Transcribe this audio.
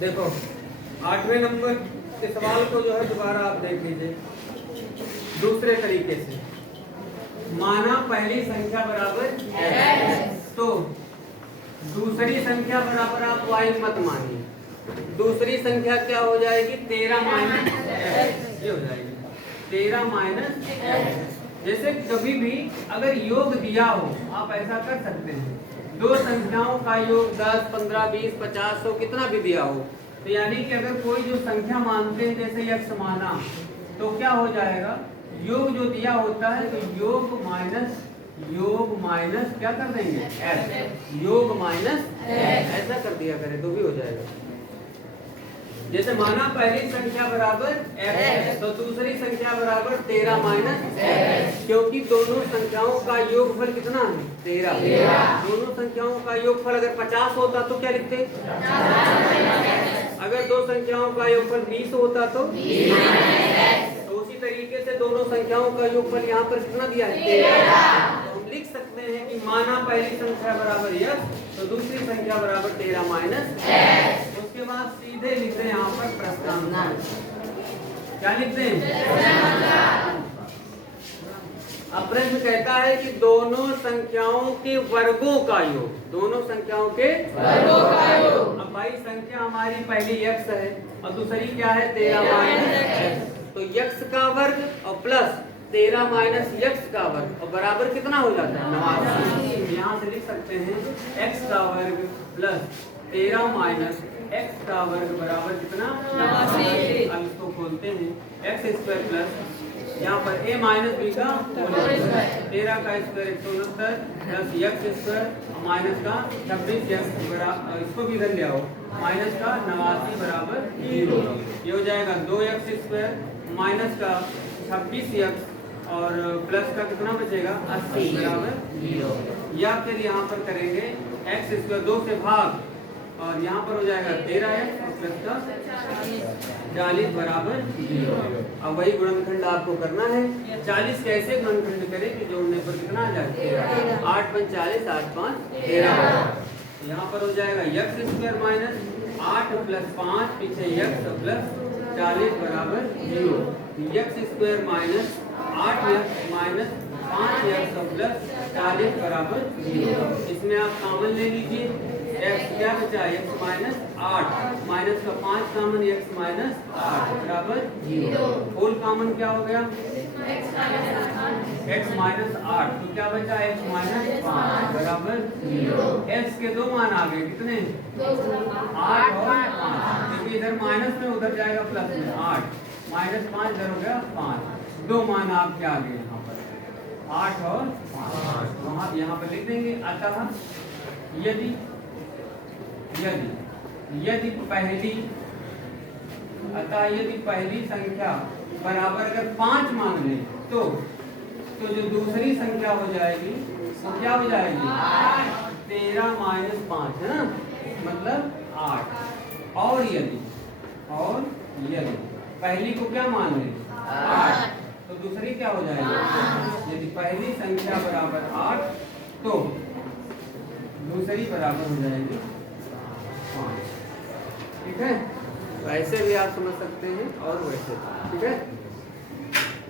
देखो 8वें नंबर के सवाल को जो है दोबारा आप देख लीजिए दूसरे तरीके से। माना पहली संख्या बराबर x, तो दूसरी संख्या बराबर आप y मत मानिए। दूसरी संख्या क्या हो जाएगी 13 माइनस x, ये हो जाएगी 13 माइनस x। जैसे कभी भी अगर योग दिया हो आप ऐसा कर सकते हैं, दो संख्याओं का योग 10, 15, 20, 50, 100 कितना भी दिया हो, तो यानी कि अगर कोई जो संख्या मानते हैं जैसे x माना, तो क्या हो जाएगा योग जो दिया होता है तो योग माइनस क्या कर देंगे x, योग माइनस ऐसा कर दिया करें तो भी हो जाएगा। जैसे माना पहली संख्या बराबर x तो दूसरी संख्या बराबर 13 माइनस x, क्योंकि दोनों संख्याओं का योगफल कितना है 13। दोनों संख्याओं का योगफल अगर 50 होता तो क्या लिखते, अगर दो संख्याओं का योगफल 20 होता तो उसी तरीके से दोनों संख्याओं का योगफल यहाँ पर कितना दिया है 13। तो हम लिख सकते हैं कि माना पहली संख्या बराबर x तो दूसरी संख्या बराबर 13 माइनस x। उसके बाद सीधे लिखते हैं यहाँ पर प्रश्नांक। क्या लिखते हैं? अब प्रश्न कहता है कि दोनों संख्याओं के वर्गों का योग, दोनों संख्याओं के वर्गों का योग। अब भाई संख्या हमारी पहली x है और दूसरी क्या है 13 माइनस x, तो x का वर्ग और प्लस 13 माइनस x का वर्ग और बराबर कितना हो जाता है 89। यहाँ से लिख सकते हैं x का वर्ग प्लस 13 माइनस x का वर्ग बराबर कितना 89। अब इसको खोलते हैं x स्क्वायर प्लस यहाँ पर a माइनस b का 13 का square 169 plus x square minus का 26x बराबर, इसको भी इधर ले आओ, माइनस का 89 बराबर 0। ये हो जाएगा 2x स्क्वायर माइनस का 26x और प्लस का कितना बचेगा 80 बराबर 0। या फिर यहाँ पर करेंगे x स्क्वायर 2 से भाग और यहाँ पर हो जाएगा 13x और प्लस का 40 बराबर 0। अब वही गुणनखंड आपको करना है। 40 कैसे गुणनखंड करें कि जोड़ने पर कितना आ जाए 13, 8 5 40, 8 5 13। यहाँ पर हो जाएगा x स्क्वायर माइनस 8 प्लस 5 पीछे x प्लस 40 बराबर 0। x square minus 8x minus 5x plus 40 बराबर 0। इसमें आप कॉमन ले लीजिए, x क्या बचा x माइनस 8 माइनस का 5 कॉमन x माइनस 8 बराबर 0। होल कॉमन क्या हो गया x माइनस 8, तो क्या बचा x माइनस 5 बराबर 0। x के दो मान आ गए कितने 8 और 5, क्योंकि इधर माइनस में उधर जाएगा प्लस में 8 माइनस 5 इधर हो गया 5, दो मान आपके आ गए यहाँ पर 8 और 5, वहाँ यहाँ पर लिख देंगे। अतः यदि पहली संख्या बराबर अगर 5 मान लें तो जो दूसरी संख्या हो जाएगी वो क्या हो जाएगी 13 माइनस 5 है ना, मतलब 8। और यदि पहली को क्या मान लें 8 तो दूसरी क्या हो जाएगी, यदि पहली संख्या बराबर 8 तो दूसरी बराबर हो जाएगी 5। ठीक है, वैसे भी आप समझ सकते हैं और वैसे, ठीक है।